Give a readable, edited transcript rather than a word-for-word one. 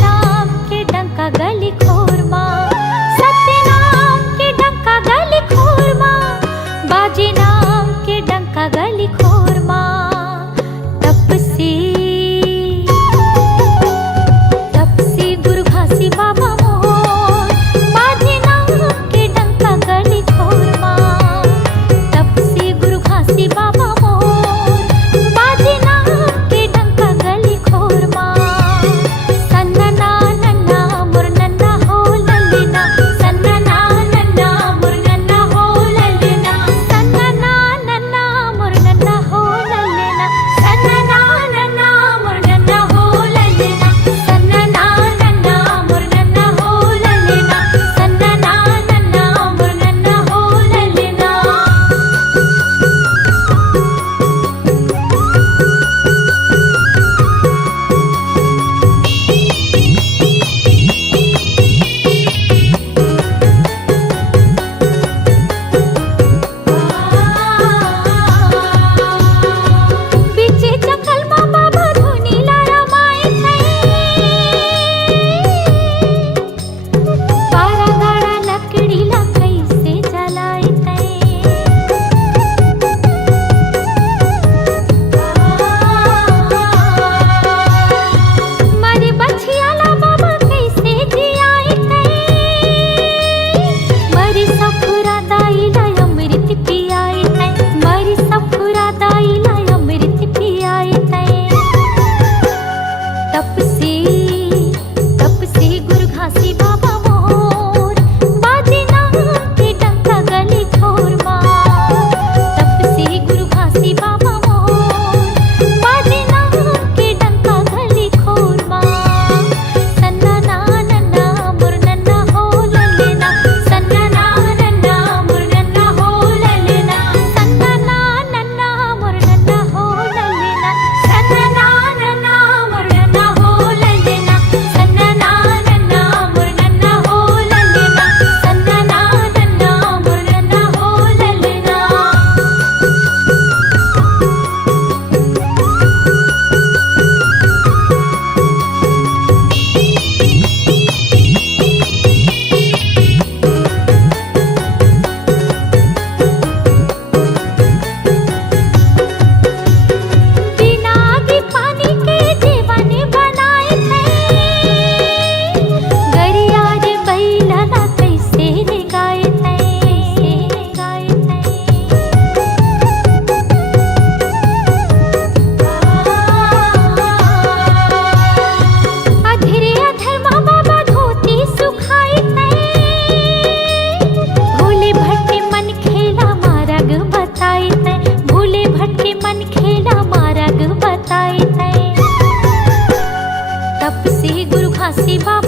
नाम के डंका गली खोर माँ, सत्य नाम के डंका गली खोर माँ, बाजे नाम के डंका गली खोर माँ। तपसी गुरु घासी बाबा मोर, बाजे नाम के डंका गली खोर माँ। तपसी गुरु घासी बाबा मोर, बाजे नाम के डंका गली खोर माँ। सन्नना नन्ना मोर नन्ना हो ललना, सन्नना नन्ना मोर नन्ना हो ललना, सन्नना नन्ना मोर नन्ना हो ललना, सन्नना नन्ना मोर नन्ना हो ललना, सन्नना नन्ना मोर नन्ना हो ललना, सन्नना नन्ना मोर नन्ना हो ललना। बीचे जंगल में बाबा धुनी लारा माई पारा गाड़ा लकड़ी ला कैसे जलाई मरी बछिया ला बाबा कैसे जियाई मरी सफुरा दाई ला अमृत पियाई मरी सफुरा दाई ला अमृत पियाई तपसी गुरु घासी बाबा मोर, बाजे नाम के डंका गली खोर माँ। तपसी गुरु घासी बाबा मोर, बाजे नाम के डंका गली खोर माँ। सन्नना नन्ना मोर नन्ना हो ललना, सन्नना नन्ना मोर नन्ना हो ललना, सन्नना नन्ना मोर नन्ना हो ललना, सन्नना नन्ना मोर नन्ना हो ललना, सन्नना नन्ना मोर नन्ना हो ललना, सन्नना नन्ना मोर नन्ना हो ललना। बिना आगे पानी के जीवन बनाए गरिया रे बैला ला कैसे रे गाए अधीरे अधर्मा बाबा धोती सुखाए भोले भटके मन खेला मार्ग बताए भोले भटके मन खेला मार्ग बताए तपसी गुरु घासी बाबा